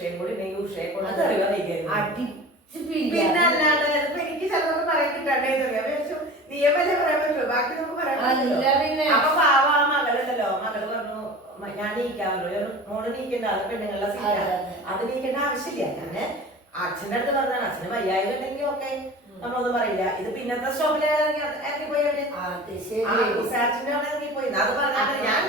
ഉഷയും കൂടി ഉണ്ടെങ്കിൽ ഉഷയെ കൊണ്ട് അടി പിന്നെ അല്ലാണ്ട് എനിക്ക് ചിലതൊക്കെ പറയാൻ കിട്ടാണ്ടേ നിയമല്ലേ പറയാൻ പറ്റുള്ളൂ, ബാക്കി നമുക്ക് പറയാൻ പറ്റില്ല. അപ്പൊ പാവ ആ മകളുണ്ടല്ലോ, മകള് പറഞ്ഞു ഞാൻ നീക്കാമല്ലോ, മോള് നീക്കണ്ട, അത് പെണ്ണുങ്ങളുടെ സീറ്റാണ്, അത് നീക്കേണ്ട ആവശ്യമില്ല. ഞാന് അച്ഛൻ്റെ അടുത്ത് പറഞ്ഞാണ്, അച്ഛന് വയ്യായി ഉണ്ടെങ്കിൽ ഒക്കെ നമ്മളൊന്നും പറയില്ല. ഇത് പിന്നത്തെ സ്റ്റോപ്പിൽ ഇറങ്ങിപ്പോയി അച്ഛൻ്റെ അവിടെ ഇറങ്ങിപ്പോയി അത് പറഞ്ഞാൽ ഞാൻ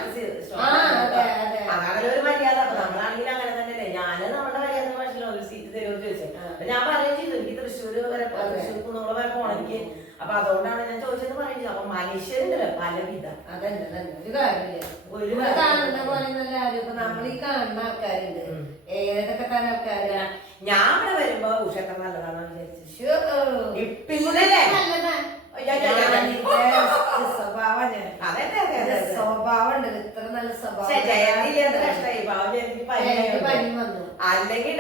അതാണല്ലോ ഒരു മര്യാദ. അപ്പൊ നമ്മളാണെങ്കിൽ അങ്ങനെ തന്നെയല്ലേ, ഞാന് നമ്മുടെ മര്യാദ ഭാഷയിലോ ഒരു സീറ്റ് തരുമെന്ന് ചോദിച്ചത്. അപ്പൊ ഞാൻ പറയുകയും ചെയ്തു, എനിക്ക് തൃശ്ശൂര് വരെ തൃശ്ശൂർ കുന്നോളം വരെ പോകണം എനിക്ക്. അപ്പൊ അതുകൊണ്ടാണ് ഞാൻ ചോദിച്ചത് പറയുന്നത്. അപ്പൊ മനുഷ്യരുണ്ടല്ലോ പലവിധ, നമ്മൾ ഈ കാണുന്ന ആൾക്കാരുണ്ട്, ഏതൊക്കെ തന്നെ ആൾക്കാര്. ഞാൻ ഇവിടെ വരുമ്പോ ഉഷയൊക്കെ നല്ലതാണെന്ന് വിചാരിച്ചു. സ്വഭാവം ഉണ്ട്, ഇത്ര നല്ല സ്വഭാവം. അല്ലെങ്കിൽ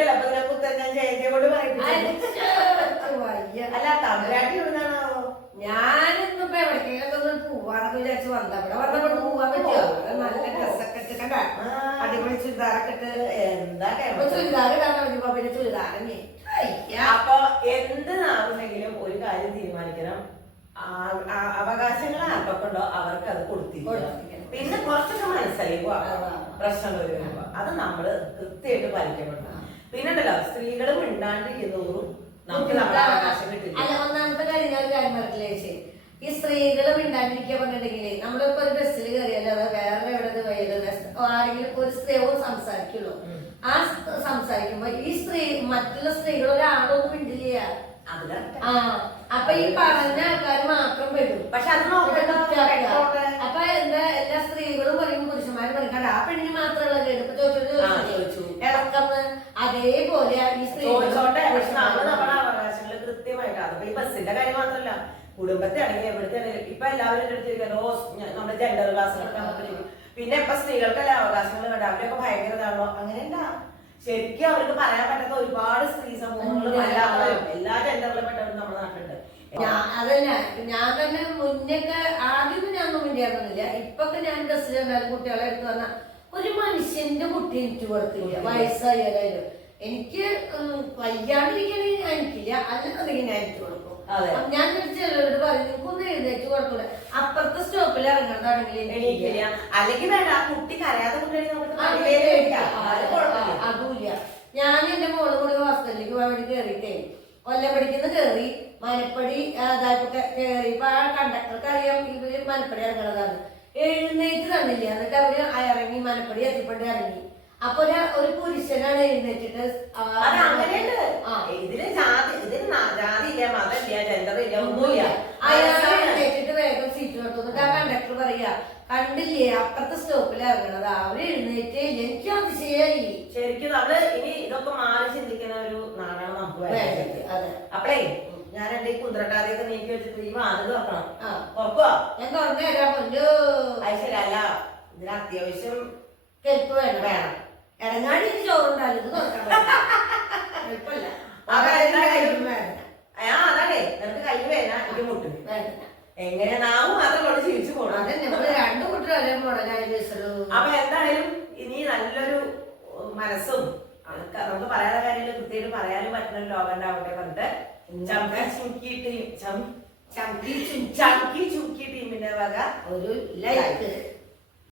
ഞാൻ ജയന്തിയെ കൊണ്ട് അല്ല തമ്പുരാട്ടി എവിടുന്നാണോ? ഞാനിന്ന് ഇപ്പൊ എവിടേക്കൊക്കെ പോവാന്നൊക്കെ വിചാരിച്ചു വന്ന, ഇവിടെ വന്നപ്പോൾ പോവാൻ പറ്റുമോ? നല്ല ഡ്രസ്സൊക്കെ ഇട്ട് കണ്ട, അടിപൊളി ചുരിദാറൊക്കെ ഇട്ട്. എന്താ ചുരിദാർ ഇടാൻ പറഞ്ഞപ്പോ പിന്നെ ചുരിദാറന്നെ. അപ്പൊ എന്തെന്നാണെങ്കിലും ഒരു കാര്യം തീരുമാനിക്കണം, അവകാശങ്ങൾ ആർക്കൊക്കെ ഉണ്ടോ അവർക്ക് അത് കൊടുത്തിരിക്കണം. പിന്നെ കുറച്ചൊക്കെ മനസ്സിലാക്കുക പ്രശ്നങ്ങൾ വരുമ്പോ അത് നമ്മള് കൃത്യമായിട്ട് പാലിക്കപ്പെടണം. പിന്നെ ഉണ്ടല്ലോ സ്ത്രീകളും മിണ്ടാണ്ടിരിക്കുന്നതോറും നമുക്ക് നമ്മുടെ അവകാശം കിട്ടില്ല. അല്ല, ഒന്നാമത്തെ കാര്യം ഞാൻ ഒരു കാര്യം പറഞ്ഞില്ലേ, ഈ സ്ത്രീകള് മിണ്ടാണ്ടിരിക്കുക പറഞ്ഞിട്ടുണ്ടെങ്കിലേ നമ്മളിപ്പോ ഒരു ബസ്സിൽ കയറിയല്ലോ, അത് വേറെ എവിടെ ആരെങ്കിലും ഒരു സ്ത്രീയോട് സംസാരിക്കുള്ളൂ. ആ സംസാരിക്കുമ്പോ ഈ മറ്റുള്ള സ്ത്രീകൾ ഒരാളൊന്നും മിണ്ടില്ല. അപ്പൊ ഈ പറഞ്ഞ ആൾക്കാർ മാത്രം പെടും. പക്ഷെ അത് നോക്കണ്ട. അപ്പൊ എന്താ എല്ലാ സ്ത്രീകളും പറയും, പുരുഷന്മാരും പറയും ആ പെണ്ണിന് മാത്രമല്ല കേട്ടു ചോദിച്ചു ഇളക്കന്ന്. അതേപോലെ ഈ സ്ത്രീ നമ്മുടെ അവകാശങ്ങൾ കൃത്യമായിട്ട്, അതിപ്പോ ഈ ബസ്സിന്റെ കാര്യം മാത്രമല്ല, കുടുംബത്തെ ആണെങ്കിൽ എവിടുത്തെ ആണെങ്കിലും ഇപ്പൊ എല്ലാവരും എടുത്തിരിക്കുന്നു നമ്മുടെ ജെൻഡർ ക്ലാസ്സുകളൊക്കെ. പിന്നെ ഇപ്പൊ സ്ത്രീകൾക്കല്ലേ അവകാശങ്ങൾ വേണ്ട, അവരൊക്കെ ഭയങ്കര ഇതാണല്ലോ. അങ്ങനെയല്ല, ശരിക്കും അവർക്ക് പറയാൻ പറ്റാത്ത ഒരുപാട് സ്ത്രീ സമൂഹങ്ങളും എല്ലാ ജെൻഡറിലും പെട്ടവരും നമ്മുടെ നാട്ടിലുണ്ട്. അതല്ല, ഞാൻ തന്നെ മുന്നൊക്കെ ആദ്യമൊന്നും ഞാനൊന്നും മിണ്ടിയായിരുന്നില്ല. ഇപ്പൊക്കെ ഞാൻ ബസ്സിൽ വന്നാലും കുട്ടികളെ എടുത്ത് പറഞ്ഞാൽ ഒരു മനുഷ്യന്റെ കുട്ടി എനിക്ക് കൊടുത്തില്ല, വയസ്സായാലും. എനിക്ക് വയ്യാണ്ടിരിക്കണെങ്കിൽ എനിക്കില്ല, അല്ലെന്നുണ്ടെങ്കിൽ ഞാൻ എനിക്ക് കൊടുക്കും. ഞാൻ ചിലരോട് പറയും നിങ്ങൾക്കൊന്നും എഴുന്നേറ്റ് കൊടുക്കൂല, അപ്പുറത്തെ സ്റ്റോപ്പിൽ ഇറങ്ങണമെന്നാണെങ്കിൽ അല്ലെങ്കിൽ വേണ്ട ആ കുട്ടി കരയാതെ അതുമില്ല. ഞാൻ എന്റെ മോളും കൂടി ഹോസ്റ്റലിലേക്ക് പോകാൻ വേണ്ടി കയറിയിട്ടേ, കൊല്ലപ്പടിക്കുന്ന കയറി മനപ്പടി കയറിയപ്പോ ആ കണ്ടക്ടർക്ക് അറിയാം ഇവര് മനപ്പടി ഇറങ്ങണതാണ്. എഴുന്നേറ്റ് തന്നില്ല, എന്നിട്ട് അവര് ഇറങ്ങി മനപ്പടി എത്തിപ്പെട്ട് ഇറങ്ങി. അപ്പൊ ഒരു പുരുഷനാണ് എഴുന്നേറ്റിട്ട് അയാൾ എഴുന്നേറ്റിട്ട് വേഗം സീറ്റ് കൊടുത്തു. എന്നിട്ട് ആ കണ്ടക്ടർ പറയാ കണ്ടില്ലേ അപ്പുറത്തെ സ്റ്റോപ്പിൽ ഇറങ്ങണത്, അവര് എഴുന്നേറ്റേ ഇല്ല. എനിക്ക് അതിശയായി. ശരിക്കും നമ്മള് ഇനി ഇതൊക്കെ മാറി ചിന്തിക്കുന്ന ഒരു നാടാണ് നമുക്ക് വേണ്ടത്. അപ്പളേ ഞാൻ എന്റെ ഈ കുന്ത്രട്ടാതെയൊക്കെ നീക്കി വെച്ചിട്ട് ഈ വാതിൽ തുറക്കണം. തുറക്കോ? ഞാൻ തുറന്നു തരാം പൊന്നു. അയശല്ല, ഇതിന് അത്യാവശ്യം കെൽപ്പ് വേണം. ഇടങ്ങാടി ചോറുണ്ടാലും ഇത് തുറക്കാൻ എളുപ്പമല്ല. അതാണേ നിനക്ക് കൈ വേദന, എനിക്ക് മുട്ട് വേദന. എങ്ങനെ നാവും മാത്രം ജീവിച്ചു പോകണം. അതെ, നമ്മള് രണ്ടു കൂട്ടരും ഒരേ മോഡലായി. അപ്പൊ എന്തായാലും ഇനി നല്ലൊരു മനസ്സും നമുക്ക് പറയാനുള്ള കാര്യങ്ങൾ കൃത്യമായിട്ട് പറയാനും പറ്റുന്ന ലോകം ഉണ്ടാവട്ടെ പറഞ്ഞിട്ട് ചുക്കി ടീമിന്റെ വക ഒരു ലൈക്ക്.